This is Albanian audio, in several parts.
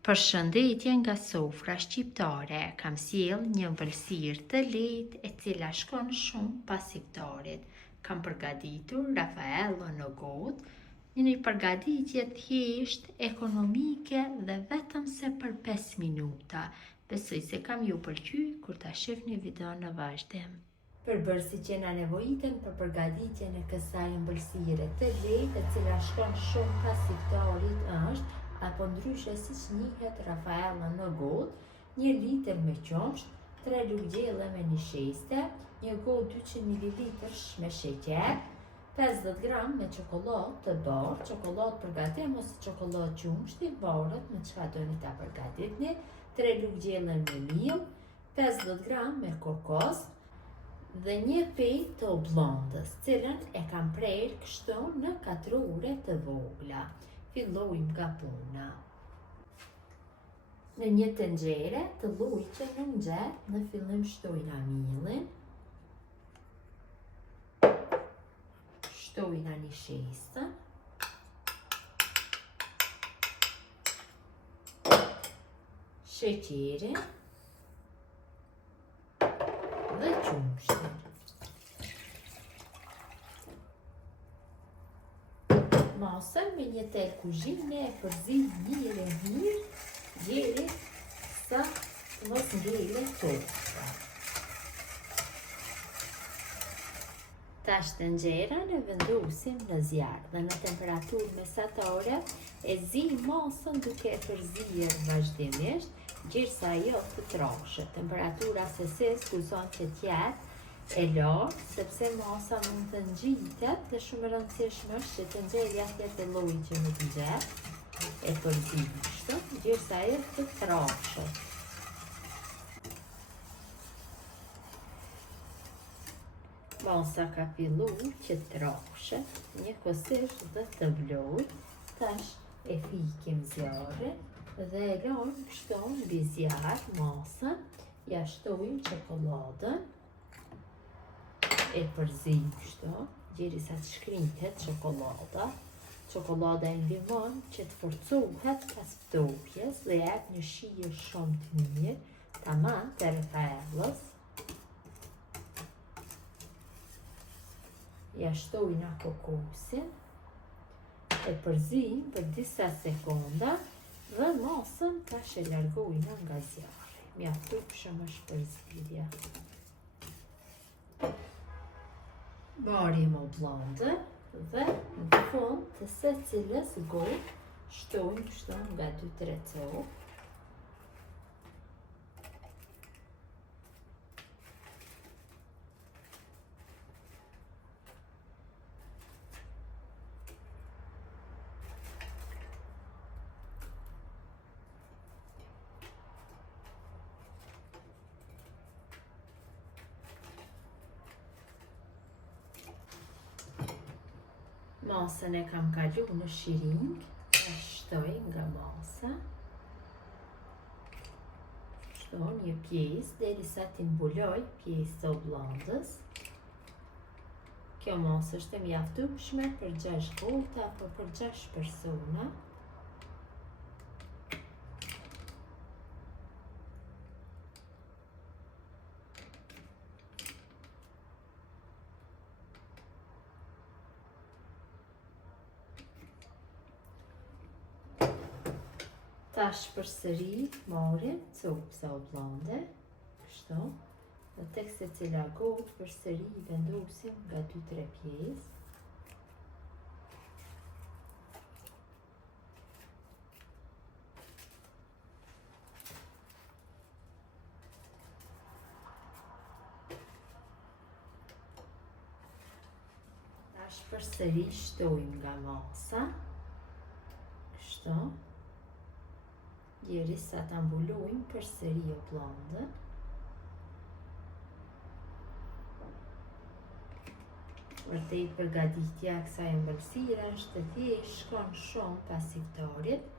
Përshëndetje nga sofra shqiptare, kam sjell një ëmbëlsirë të lehtë e cila shkon shumë pas iftarit. Kam përgatitur Rafaello në gotë, një përgatitje thjesht, ekonomike dhe vetëm se për 5 minuta. Besoj se kam ju pëlqy kur ta shihni videon në vazhdim. Përbërësit që na nevojiten për përgatitjen e kësaj ëmbëlsire të lehtë e cila shkon shumë pas iftarit është, apo ndryshe siç njihet Rafaello në gotë, 1 litër me qumësht, 3 lugë gjelle me një sheste, një gotë 200 ml me sheqer, 50 gram me çokoladë të bardhë, çokoladë përgatim ose çokoladë qumshti, varet me çka doni ta përgatitni, 3 lugë gjelle me miell, 50 gram me kokos dhe 1 pej të oblondës, cilën e kam prerë kështu në katrore të vogla. Fillojmë nga puna. Në një tenxhere të lloj që nuk nxehtë, në fillim shtojna miellin, shtojna një shestën, sheqerin dhe qumshtin. Masën me një tel kuzhine e përzim mirë, deri sa mos ngele tokë. Tash tenxherën e vendosim në zjarr dhe në temperaturë mesatare e zi masën duke e përzierë vazhdimisht, gjithsa ajo të troshet. Temperatura SC guzon që t'jetë e lartë, sepse masa mund të ngjitet dhe shumë e rëndësishme është që tenxherja të jetë e llojit që nuk nxehet, e përzim kështu, gjithsa ajo të troshet. Masa ka filluar që troshet, njëkohësisht dhe të vlojë. Tash e fikim zjarrin dhe e lëmë kështu mbi zjarr masën, ja shtojmë çokoladën, e përzim kështu, derisa të shkrinhet çokolada. Çokolada e ndihmon që të forcohet pas ftofjes dhe jep një shije shumë të mirë, tamam të Rafaellos. Ja shtojna kokosin, e përzim për disa sekonda dhe masën tash e largojna nga zjarri. Mjaftshëm është përzierja. Marrim oblondën dhe në fund të secilës gotë shtojmë kështu nga 2-3 copë. Masën e kam kalu në shiring, e shtoj nga masa, shtoj një pjesë derisa t'i mbuloj pjesë të oblondës. Kjo masë është e mjaftueshme për 6 gota apo për 6 persona. Tash përsëri marrim copsa oblonde, kështu, dhe tek secila gotë përsëri vendosim nga 2-3 pjesë. Tash përsëri shtojmë nga masa, kështu, derisa ta mbulojmë përsëri oblondën. Vërtet përgatitja e kësaj ëmbëlsire është e thjeshtë, shkon shumë pas iftarit.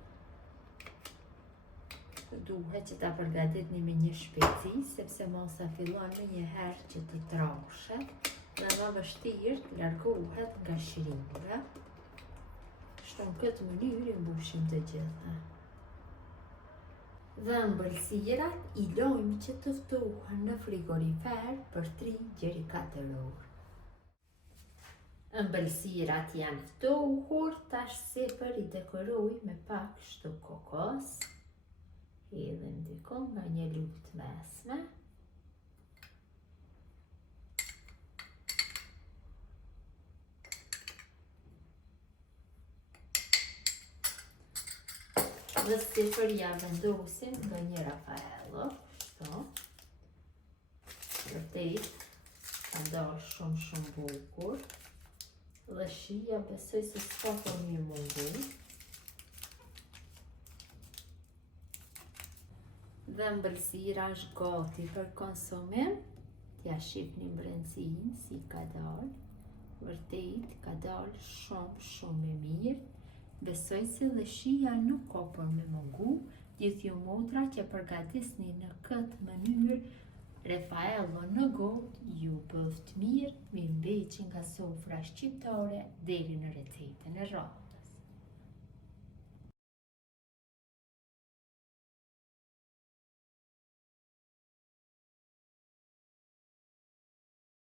Duhet që ta përgatitni me një shpejtësi, sepse masa fillon më njëherë që të troshet dhe më vështirë largohet nga shiringa. Kështu në këtë mënyrë i mbushim të gjitha. Dhe ëmbëlsirat I lojmë që të ftohen në frigorifer për 3 deri 4 orë. Ëmbëlsirat janë ftohur, tash sipër I dekoroj me pak shtu kokos. Hedhim diku nga një lupë mesme. Dhe sipër ja vendosim nga një Raffaello, kështu. Vërtet, ka dalë shumë bukur. Dhe shija besoj se s'ka për një mungu. Dhe ëmbëlsira është gati për konsumim. T'ja shihni mbrensinë si ka dalë. Vërtet, ka dalë shumë I mirë. Besoj se dhe shija nuk ka për me mungu, gjithë ju motra që përgatisni në këtë mënyrë, Raffaello në gotë ju bëft mirë, mi mbeqi nga sofra shqiptare deri në recetën e radhë.